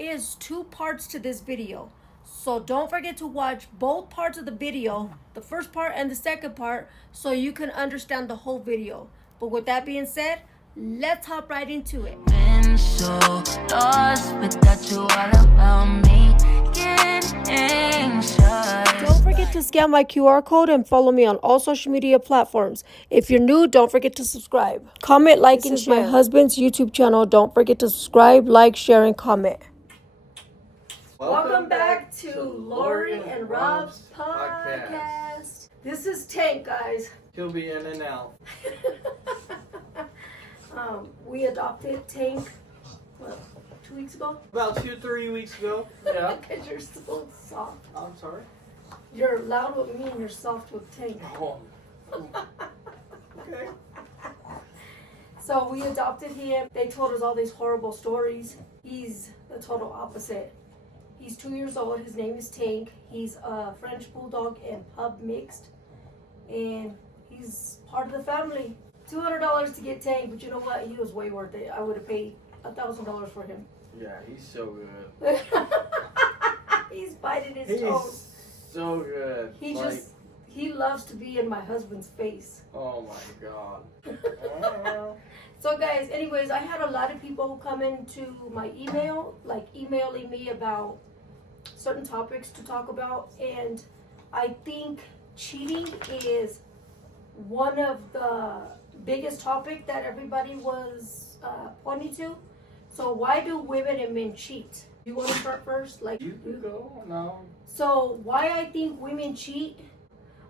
is 2 parts to this video. So don't forget to watch both parts of the video, the first part and the second part, so you can understand the whole video. But with that being said, let's hop right into it. Been so lost without you all around me, getting anxious. Don't forget to scan my QR code and follow me on all social media platforms. If you're new, don't forget to subscribe. Comment, like, and share. My husband's YouTube channel. Don't forget to subscribe, like, share, and comment. Welcome back to Laurie and Rob's Podcast. This is Tank, guys. He'll be in and out. We adopted Tank, 2 weeks ago? About 2-3 weeks ago. Yeah. Because you're so soft. I'm sorry. You're loud with me and you're soft with Tank. Oh. Okay. So we adopted him. They told us all these horrible stories. He's the total opposite. He's 2 years old. His name is Tank. He's a French Bulldog and Pug mixed. And he's part of the family. $200 to get Tank, but you know what? He was way worth it. I would have paid $1,000 for him. Yeah, he's so good. He's biting his toes. So good. He loves to be in my husband's face. Oh my God. So guys, anyways, I had a lot of people who come into my email, like emailing me about certain topics to talk about, and I think cheating is one of the biggest topic that everybody was pointing to. So why do women and men cheat? You want to start first? Like you can go. No. So why I think women cheat?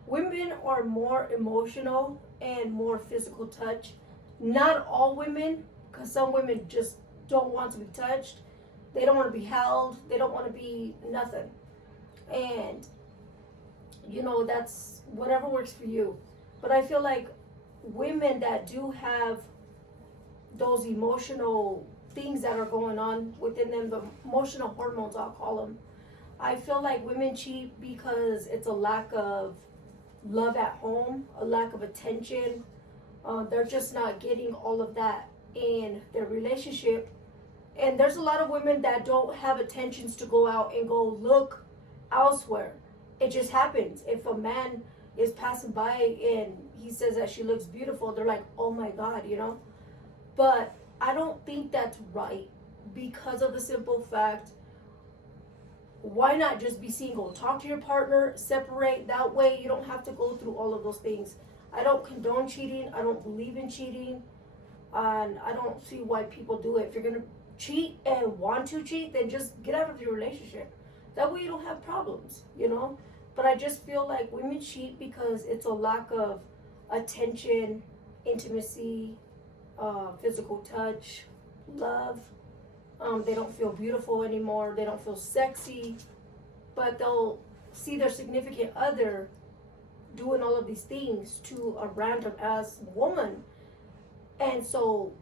Women are more emotional and more physical touch. Not all women, because some women just don't want to be touched. They don't want to be held. They don't want to be nothing. And, you know, that's whatever works for you. But I feel like women that do have those emotional things that are going on within them, the emotional hormones, I'll call them, I feel like women cheat because it's a lack of love at home, a lack of attention. They're just not getting all of that in their relationship. And there's a lot of women that don't have attentions to go out and go look elsewhere. It just happens. If a man is passing by and he says that she looks beautiful, they're like, oh my God, you know? But I don't think that's right, because of the simple fact, why not just be single? Talk to your partner, separate. That way you don't have to go through all of those things. I don't condone cheating. I don't believe in cheating. And I don't see why people do it. If you're going to cheat and want to cheat, then just get out of your relationship. That way you don't have problems, you know? But I just feel like women cheat because it's a lack of attention, intimacy, physical touch, love. They don't feel beautiful anymore. They don't feel sexy. But they'll see their significant other doing all of these things to a random ass woman. And so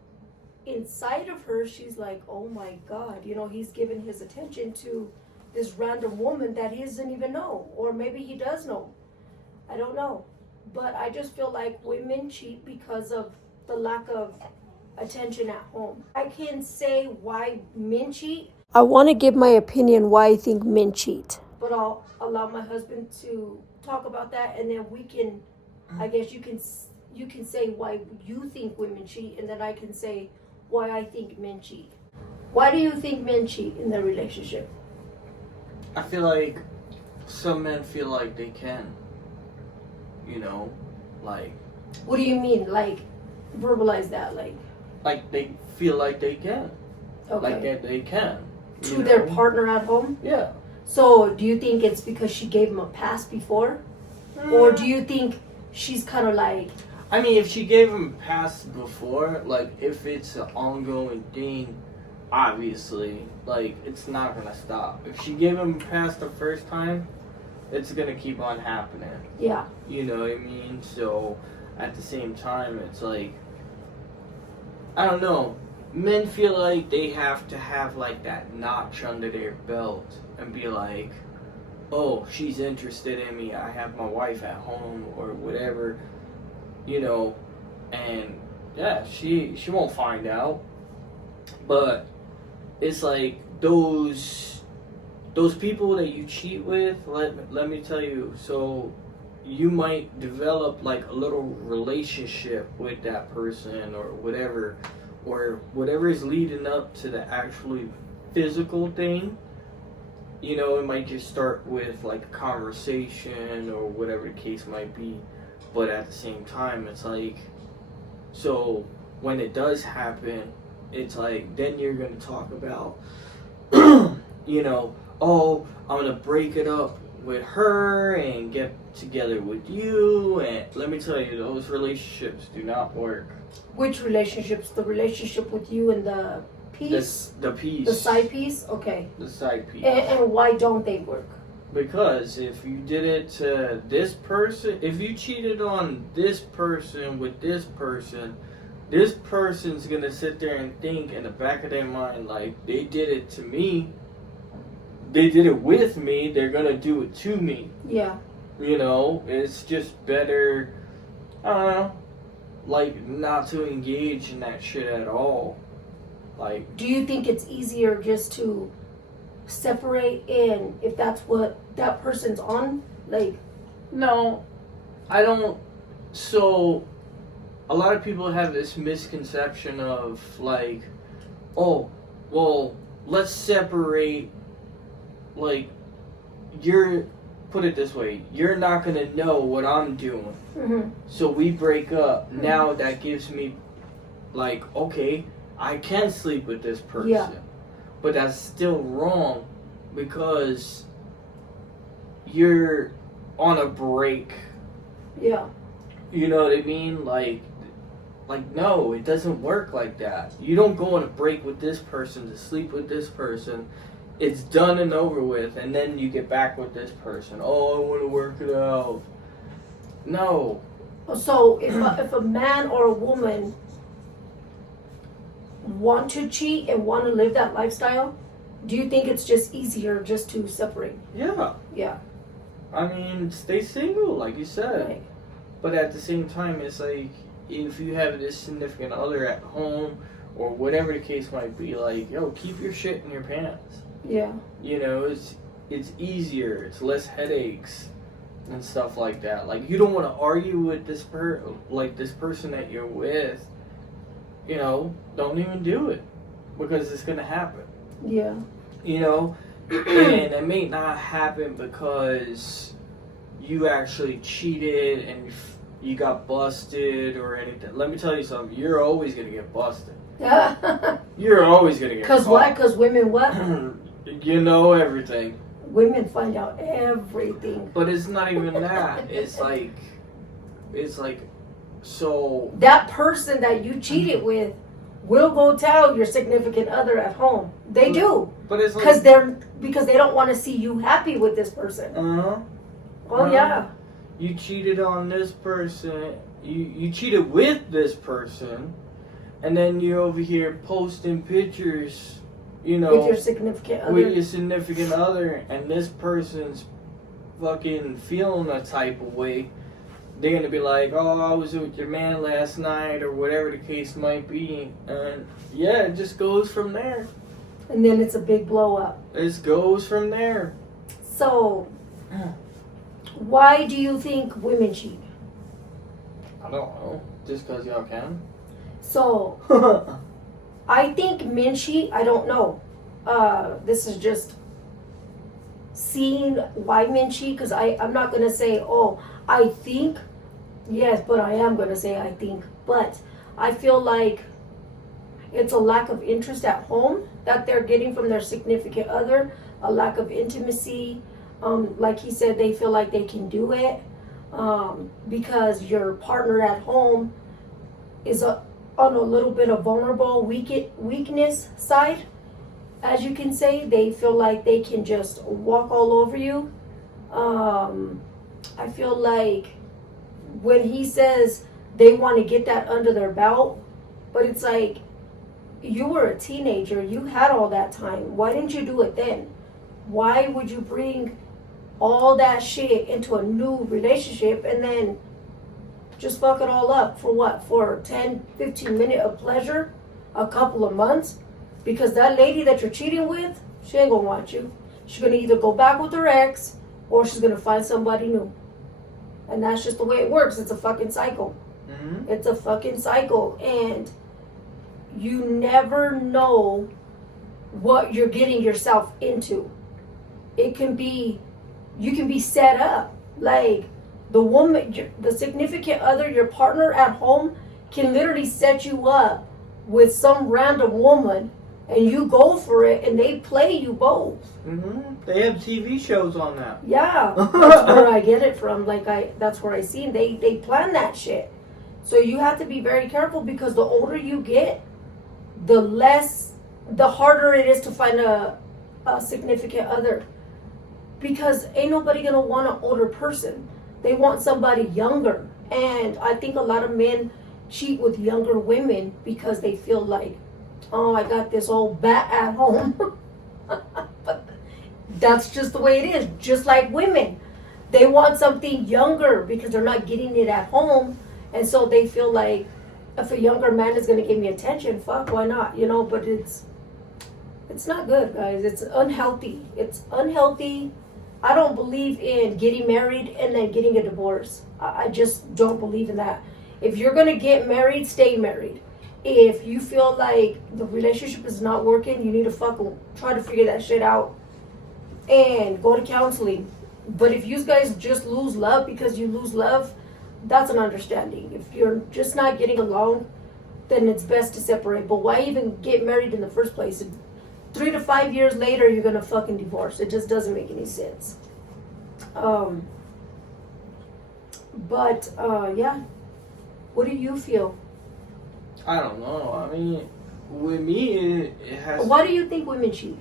inside of her, she's like, oh my God, you know, he's giving his attention to this random woman that he doesn't even know. Or maybe he does know. I don't know. But I just feel like women cheat because of the lack of attention at home. I can say why men cheat. I want to give my opinion why I think men cheat. But I'll allow my husband to talk about that, and then we can, I guess you can say why you think women cheat, and then I can say why I think men cheat. Why do you think men cheat in their relationship? I feel like some men feel like they can. You know, like. What do you mean? Like, verbalize that, like they feel like they can. Okay. Like that they can. To their partner at home? Yeah. So do you think it's because she gave him a pass before? Or do you think she's kind of like... I mean, if she gave him a pass before, like, if it's an ongoing thing, obviously, like, it's not going to stop. If she gave him a pass the first time, it's going to keep on happening. Yeah. You know what I mean? So, at the same time, it's like, I don't know. Men feel like they have to have, like, that notch under their belt and be like, oh, she's interested in me, I have my wife at home, or whatever, you know, and yeah, she won't find out, but it's like those people that you cheat with, let me tell you, so you might develop like a little relationship with that person or whatever is leading up to the actually physical thing. You know, it might just start with like a conversation or whatever the case might be, but at the same time, it's like, so when it does happen, it's like, then you're going to talk about, you know, oh, I'm going to break it up with her and get together with you. And let me tell you, those relationships do not work. Which relationships? The relationship with you and the piece? The piece. The side piece? Okay. The side piece. And why don't they work? Because if you did it to this person, if you cheated on this person with this person's going to sit there and think in the back of their mind, like, they did it to me. They did it with me, they're gonna do it to me. Yeah. You know, it's just better, I don't know, like, not to engage in that shit at all. Like, do you think it's easier just to separate in if that's what that person's on? Like, no, I don't. So, a lot of people have this misconception of, like, oh, well, let's separate. Like, put it this way, you're not going to know what I'm doing. Mm-hmm. So we break up. Mm-hmm. Now that gives me, like, okay, I can sleep with this person. Yeah. But that's still wrong because you're on a break. Yeah. You know what I mean? Like, no, it doesn't work like that. You don't go on a break with this person to sleep with this person. It's done and over with, and then you get back with this person. Oh, I want to work it out. No. So if a man or a woman want to cheat and want to live that lifestyle, do you think it's just easier just to separate? Yeah. Yeah. I mean, stay single, like you said. Right. But at the same time, it's like, if you have this significant other at home, or whatever the case might be, like, yo, keep your shit in your pants. Yeah. You know, it's easier. It's less headaches and stuff like that. Like, you don't want to argue with this person that you're with. You know, don't even do it because it's gonna happen. Yeah. You know, and it may not happen because you actually cheated and you got busted or anything. Let me tell you something. You're always gonna get busted. You're always gonna get. Because why? Because women what? You know everything. Women find out everything. But it's not even that. It's like, so. That person that you cheated with will go tell your significant other at home. They do. But it's like. Because they don't want to see you happy with this person. Oh yeah. You cheated on this person. You cheated with this person, and then you're over here posting pictures. You know, with your significant other. With your significant other, and this person's fucking feeling a type of way. They're gonna be like, oh, I was with your man last night, or whatever the case might be. And yeah, it just goes from there. And then it's a big blow up. It goes from there. So, why do you think women cheat? I don't know. Just because y'all can? So, I think men cheat. I don't know. This is just seeing why men cheat, because I'm not going to say, oh, I think. Yes, but I am going to say I think. But I feel like it's a lack of interest at home that they're getting from their significant other, a lack of intimacy. Like he said, they feel like they can do it because your partner at home is on a little bit of vulnerable weakness side. As you can say, they feel like they can just walk all over you. I feel like when he says they want to get that under their belt, but it's like, you were a teenager, you had all that time. Why didn't you do it then? Why would you bring all that shit into a new relationship and then just fuck it all up for what? For 10, 15 minutes of pleasure? A couple of months? Because that lady that you're cheating with, She ain't gonna want you. She's gonna either go back with her ex or she's gonna find somebody new. And that's just the way it works. It's a fucking cycle. Mm-hmm. It's a fucking cycle. And you never know what you're getting yourself into. You can be set up. Like, the woman, the significant other, your partner at home can literally set you up with some random woman, and you go for it, and they play you both. Mm-hmm. They have TV shows on that. Yeah, that's where I get it from. That's where I seen they plan that shit. So you have to be very careful, because the older you get, the harder it is to find a significant other. Because ain't nobody gonna want an older person. They want somebody younger. And I think a lot of men cheat with younger women because they feel like, oh, I got this old bat at home. But that's just the way it is. Just like women. They want something younger because they're not getting it at home. And so they feel like, if a younger man is going to give me attention, fuck, why not? You know, but it's not good, guys. It's unhealthy. It's unhealthy. I don't believe in getting married and then getting a divorce. I just don't believe in that. If you're going to get married, stay married. If you feel like the relationship is not working, you need to fucking try to figure that shit out and go to counseling. But if you guys just lose love because you lose love, that's an understanding. If you're just not getting along, then it's best to separate. But why even get married in the first place? 3 to 5 years later, you're gonna fucking divorce. It just doesn't make any sense. Yeah. What do you feel? I don't know. I mean, with me, it has. Why do you think women cheat?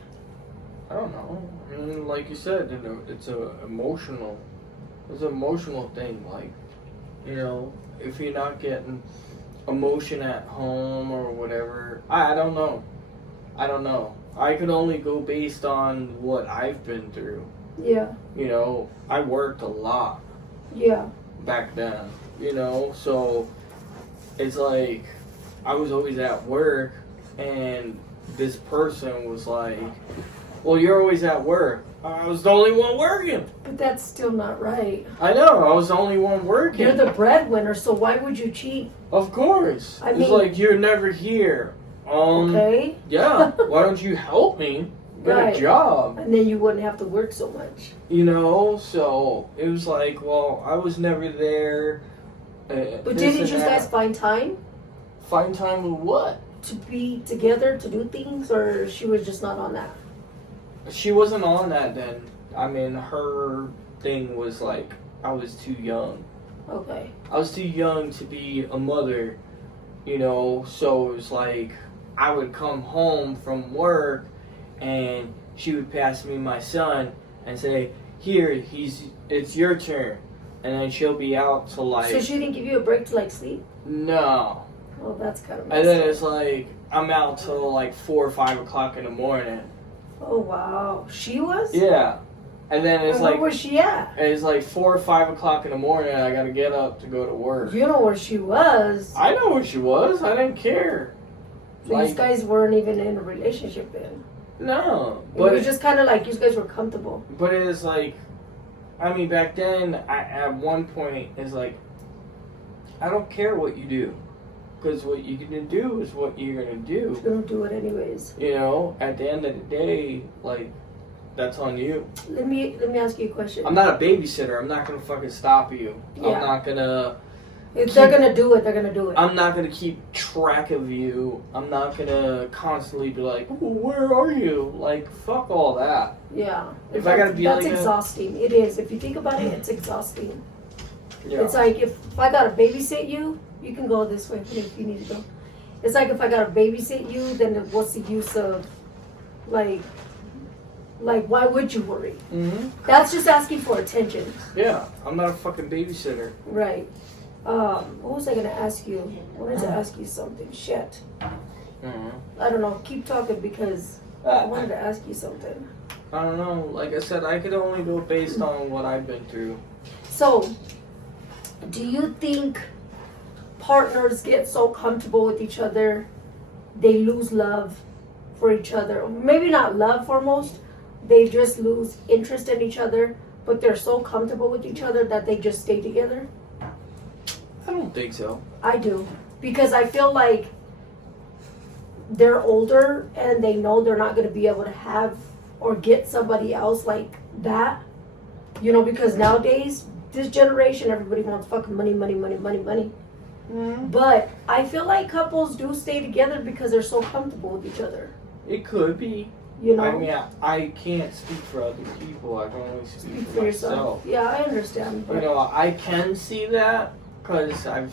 I don't know. I mean, like you said, it's an emotional thing. Like, you know, if you're not getting emotion at home or whatever, I don't know. I can only go based on what I've been through. Yeah. You know, I worked a lot. Yeah. Back then, you know, so it's like I was always at work, and this person was like, well, you're always at work. I was the only one working. But that's still not right. I know, I was the only one working. You're the breadwinner, so why would you cheat? Of course. I it's mean, like, you're never here. Okay. Yeah, why don't you help me get a job? And then you wouldn't have to work so much. You know, so it was like, well, I was never there. But didn't you guys find time? Find time with what? To be together, to do things, or she was just not on that? She wasn't on that then. I mean, her thing was like, I was too young. Okay. I was too young to be a mother, you know, so it was like, I would come home from work, and she would pass me my son and say, here, it's your turn. And then she'll be out till like... So she didn't give you a break to like sleep? No. Well, that's kind of And then it's like, I'm out till like 4 or 5 o'clock in the morning. Oh, wow. She was? Yeah. And then it's like... Where was she at? It's like 4 or 5 o'clock in the morning, and I gotta get up to go to work. You know where she was. I know where she was. I didn't care. So like, you guys weren't even in a relationship then? No. But it was just kind of like you guys were comfortable. But it was like, I mean, back then, at one point, it's like, I don't care what you do. Because what you're going to do is what you're going to do. You're going to do it anyways. You know, at the end of the day, like, that's on you. Let me ask you a question. I'm not a babysitter. I'm not going to fucking stop you. Yeah. I'm not going to... If they're going to do it, they're going to do it. I'm not going to keep track of you. I'm not going to constantly be like, oh, where are you? Like, fuck all that. Yeah. If I got to be that's like exhausting. It is. If you think about it, it's exhausting. Yeah. It's like if I got to babysit you, you can go this way if you need to go. It's like if I got to babysit you, then what's the use of, like why would you worry? Mm-hmm. That's just asking for attention. Yeah, I'm not a fucking babysitter. Right. What was I going to ask you? I wanted to ask you something. Shit. Mm-hmm. I don't know. Keep talking because I wanted to ask you something. I don't know. Like I said, I could only go based on what I've been through. So, do you think partners get so comfortable with each other, they lose love for each other. Maybe not love foremost. They just lose interest in each other, but they're so comfortable with each other that they just stay together. I don't think so. I do. Because I feel like they're older and they know they're not going to be able to have or get somebody else like that. You know, because nowadays, this generation, everybody wants fucking money. Mm. But I feel like couples do stay together because they're so comfortable with each other. It could be. You know? I mean, I can't speak for other people. I can only speak for myself. Yeah, I understand. But You know, I can see that because I've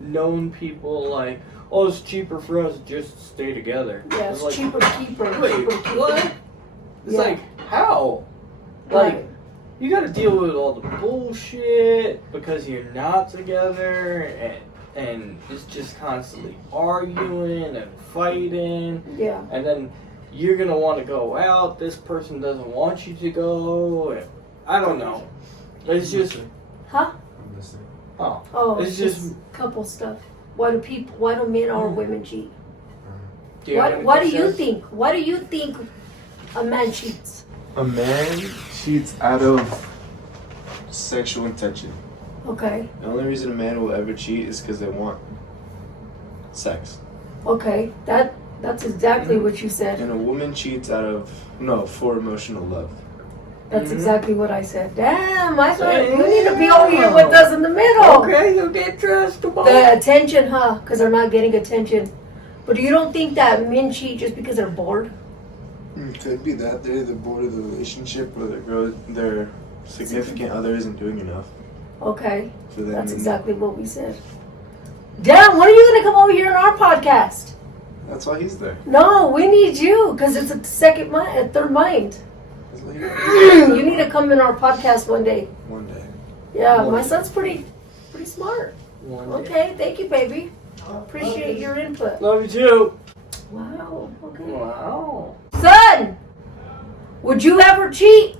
known people like, oh, it's cheaper for us to just stay together. yeah, it's like, cheaper to keep her. Wait, cheaper to keep what? her. It's Yeah. like, how? Like, Right. you gotta deal with all the bullshit because you're not together and it's just constantly arguing and fighting. Yeah. And then you're gonna want to go out. This person doesn't want you to go. I don't know. It's just, Huh? I'm listening. oh, Oh, it's just. couple stuff. Why do men or women cheat? Do you have any What do you concerns? think? Why do you think a man cheats? A man cheats out of sexual intention. Okay. The only reason a man will ever cheat is because they want sex. Okay. That's exactly what you said. And a woman cheats for emotional love. That's Mhm. exactly what I said. Damn, I thought Damn. you need to be over here with us in the middle. Okay, you get dressed tomorrow. The attention, huh? Because they're not getting attention. But you don't think that men cheat just because they're bored? It could be that they're either bored of the relationship or their significant other isn't doing enough Okay. for them. That's exactly what we said. Damn, when are you going to come over here on our podcast? That's why he's there. No, we need you because it's a third mind. That's why he's You need to come in our podcast one day. one day. Yeah, my son's pretty smart. One day. Okay, thank you, baby. Appreciate your input. Love you too. Wow. Okay. Wow. Son, would you ever cheat?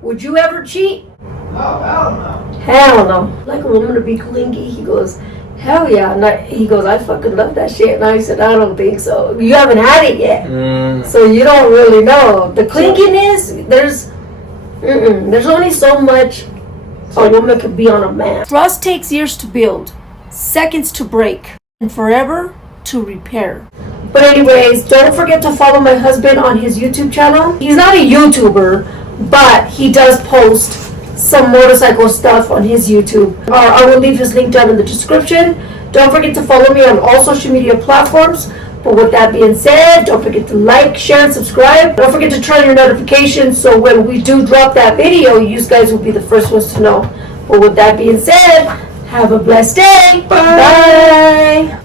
Would you ever cheat? Hell no. Like a woman to be clingy. He goes, hell yeah. He goes, I fucking love that shit. And I said, I don't think so. You haven't had it yet. So you don't really know. The clinginess, there's only so much a woman could be on a man. Trust takes years to build, seconds to break, and forever to repair. But anyways, don't forget to follow my husband on his YouTube channel. He's not a YouTuber, but he does post some motorcycle stuff on his YouTube. I will leave his link down in the description. Don't forget to follow me on all social media platforms. But with that being said, don't forget to like, share, and subscribe. Don't forget to turn on your notifications so when we do drop that video, you guys will be the first ones to know. But with that being said, have a blessed day. Bye.